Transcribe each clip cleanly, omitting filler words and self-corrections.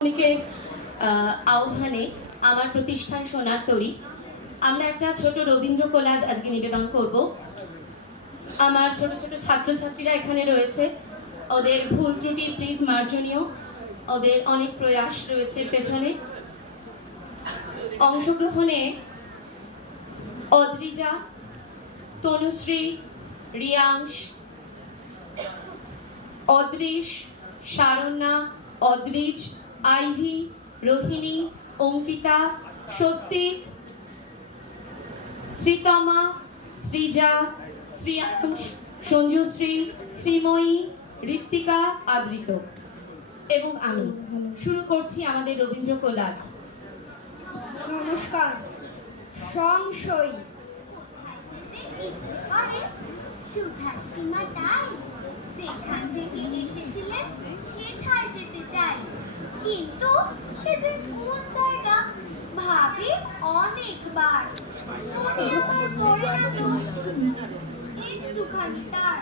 শ্রমিকের আহ্বানে আমার প্রতিষ্ঠান সোনার তরী আমরা একটা ছোট রবীন্দ্র কোলাজ আজকে নিবেদন করব। আমার ছোট ছোট ছাত্রছাত্রীরা এখানে রয়েছে, ওদের ভুল ত্রুটি প্লিজ মার্জনীয়, ওদের অনেক প্রয়াস রয়েছে পেছনে। অংশগ্রহণে অদ্রিজা, তনুশ্রী, রিয়াংশ, অদৃশ, শারণ্যা, অদ্রিজ, আইভি, রোহিণী, অঙ্কিতা, স্বস্তিক, শ্রীতমা, সৃজা, শ্রিয়াংশ, সঞ্জুশ্রী, শ্রীময়ী, ঋত্বিকা, আদৃত এবং আমি শুরু করছি আমাদের রবীন্দ্র কোলাজ। নমস্কার। সংশয় যেখান থেকে এসেছিলেন সেখানে যেতে চাই, কিন্তু সে যে কোন জায়গা ভাবে অনেকবার। মনে আমার পড়ে না তো একটুখানি তার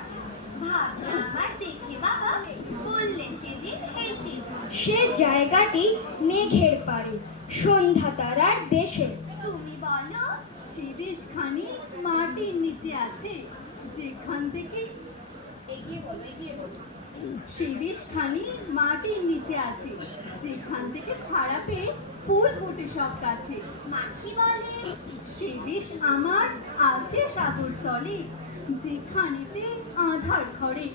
ভাবনা আমার দেখে বাবা বললে সেদিন হেসে, সে জায়গাটি মেঘের পারে, সন্ধ্যা তারার দেশে। তুমি বলো সে দেশখানি মাটির নিচে আছে, যেখান থেকে সে দেশখানি মাটির নিচে আছে, যেখান থেকে ছাড়া পেয়ে ফুল ফোটে সব কাছে। মাছি বলে সে দেশ আমার আছে সাগর তলে, যেখানেতে আধার ঘরে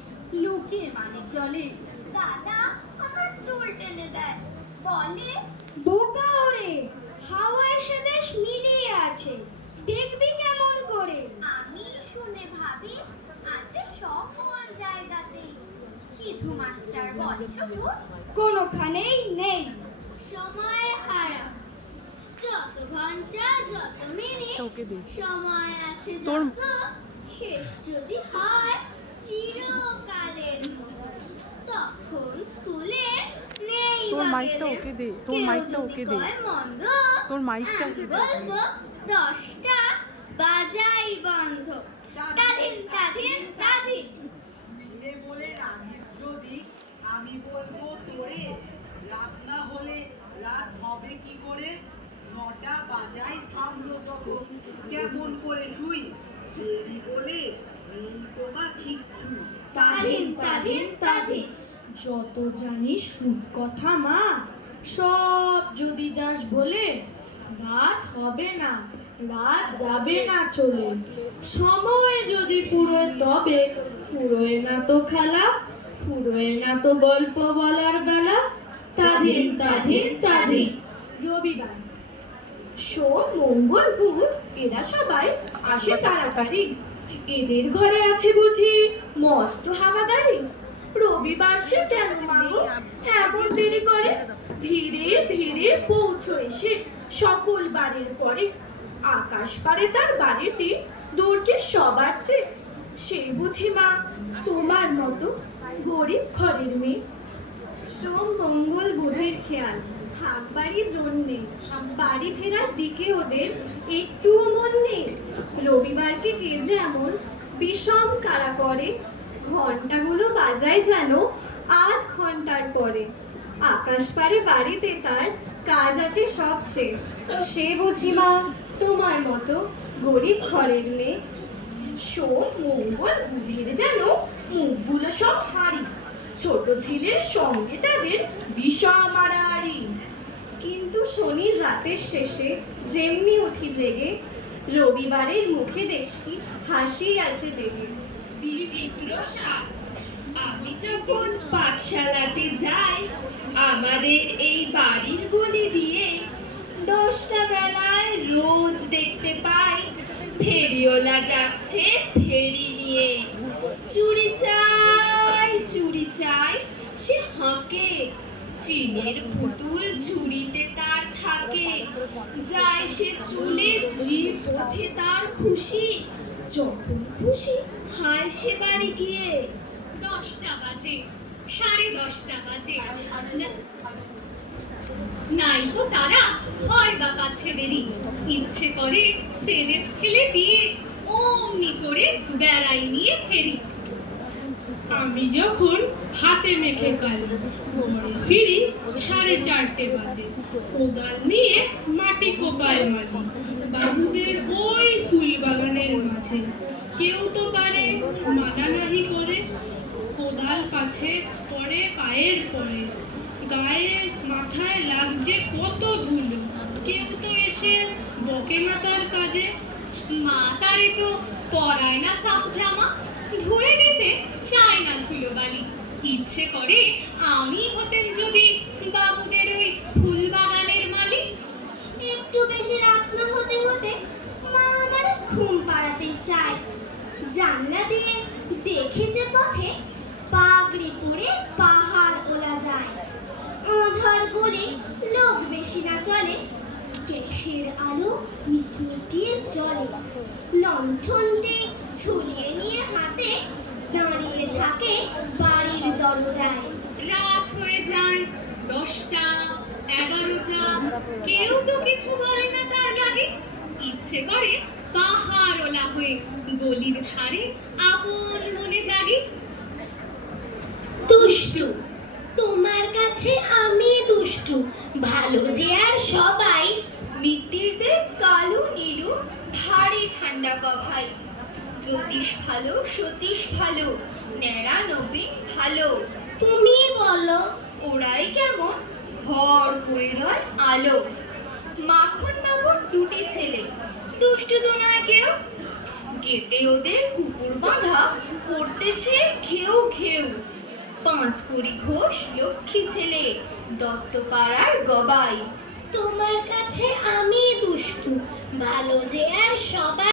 লুকিয়ে মানিক জলে। দাদা আমার চুল টেনে দেয়, বলে বোকা ওরে, হাওয়ায় সে দেশ মিলিয়ে আছে, দেখবি কেমন করে। আমি শুনে ভাবি আছে সকল জায়গাতেই, সিধু মাস্টার বলে শুধু কোনোখানেই নেই। সময় হারা, যত ঘন্টা যত মিনিট সময় আছে যত, শেষ যদি হয় চিরকালের মতো, তখন স্কুলে নেই তোর মাইকটা ওকে দে, তোর মাইকটা ওকে দে, মন্দ, তোর মাইকটা ওকে দে। বলবো 10টা বাজাই বন্ধ, তাদিন তাদিন তাদিন। দিনে বলে রাগিস যদি, আমি বলবো তোরে, রাত না হলে রাত হবে কি করে? 9টা বাজাই থামলো যত, কেমন করে শুই? দেরি বলে নেই তোমা কিচ্ছু। তাদিন তাদিন তাদিন। যত জানিস রূপকথা মা, সব যদি যাস বলে, রাত হবে না, রাত যাবে না চলে। সময় যদি ফুরোয় তবে, ফুরোয় না তো খেলা, ফুরোয় না তো গল্প বলার বেলা। তাদিন তাদিন তাদিন। রবিবার, সোম, মঙ্গল, বুধ এরা সবাই আসে তাড়াতাড়ি, এদের ঘরে আছে বুঝি মস্ত হাওয়াদারি। রবিবার সে কেন মাগো এমন দেরি করে, ধীরে ধীরে পৌঁছো এসে সকল বাড়ির পরে। আকাশ পারে তার বাড়িটি, দূরকে সবার চেয়ে, সে বুঝি মা তোমার মতো গরিব ঘরের মেয়ে। সোম, মঙ্গল, বুধের খেয়াল থাকবারই জন্যে, বাড়ি ফেরার দিকে ওদের একটুও মন নেই। রবিবারকে কে যেমন বিষম কারা করে, ঘন্টাগুলো বাজায় যেন 8 ঘন্টার পরে। আকাশ পারে বাড়িতে তার কাজ আছে সবচেয়ে, সে বুঝি মা তোমার মতো গরিব ঘরের মেয়ে। সোম, মঙ্গল, বুধের যেন মুখগুলো সব হাড়ি, ছোট ছেলের সঙ্গে তাদের বিষম মারামারি। কিন্তু শনির রাতের শেষে যেমনি উঠি জেগে, রবিবারের মুখে দেখি হাসি আছে লেগে। বিচিত্র সাপ, আমি যখন পাঠশালাতে যাই, আমাদের এই বাড়ির গলি দিয়ে 10টা বেলায় রোজ দেখতে পাই ফেরিওয়ালা যাচ্ছে ফেরি নিয়ে। চুড়ি চাই সে হাঁকে, চিনের পুতুল ঝুড়িতে তার থাকে। যায় সে চুলে যে পথে তার খুশি, যখন খুশি খায় সে বাড়ি গিয়ে। 10টা বাজে, 10:30 বাজে, নাই তো তারা হয় বা কাছে দেরি, ইচ্ছে করে সেলেট ফেলে দিয়ে অমনি করে বেড়াই নিয়ে ফেরি। আমি যখন হাতে মেখে কালি ঘরে ফিরি 4:30 বাজে, কোদাল নিয়ে মাটি কোপায় মালি বাবুদের ওই ফুল বাগানের মাঝে। কেউ তো তারে মানা নাহি করে, কোদাল পাছে পড়ে পায়ের পরে, গায়ের মাথায় লাগছে কত ধুলো, কেউ তো এসে বকে না তার কাজে। মা তারে তো পরায় না সাফ জামা, ধুয়ে দিতে চায় না ধুলোবালি। ইচ্ছে করে আমি হতেন যদি বাবুদের ওই ফুল বাগানের মালিক। একটু বেশি রাত না হতে হতে মা আমার ঘুম পাড়াতে চায়। জানলা দিয়ে দেখে যে পথে পাগড়ি পরে পাহাড় ওলা যায়। আঁধার গলে লোক বেশি না চলে, গ্যাসের আলো মিটিয়ে চলে। লণ্ঠনটি ঝুলিয়ে নিয়ে হাতে দাঁড়িয়ে থাকে বাড়ির দরজায়। রাত হয়ে যায় 10টা 11টা, কেউ তো কিছু বলে না তার লাগে। ইচ্ছে করে পাহাড় ওলা হয়ে গলির ধারে আপন মনে জাগি। দুষ্টু, তোমার কাছে আমি দুষ্টু, ভালো যে আর সবাই। মিত্তিরদের কালো নীলু ভারী ঠান্ডা গভাই। জ্যোতিষ ভালো, সতীশ ভালো, ন্যাড়া নবীন ভালো। তুমি বলো, ওরাই কেমন ঘর করে রয় আলো। মাখন বাবুর 2টি ছেলে, দুষ্টু তো নয় কেউ। গেটে ওদের কুকুর বাঁধা, করতেছে ঘেউ ঘেউ। 5 কড়ি ঘোষ লক্ষ্মী ছেলে, দত্তপাড়ার গবাই। তোমার কাছে আমি দুষ্টু, ভালো যে আর সবাই।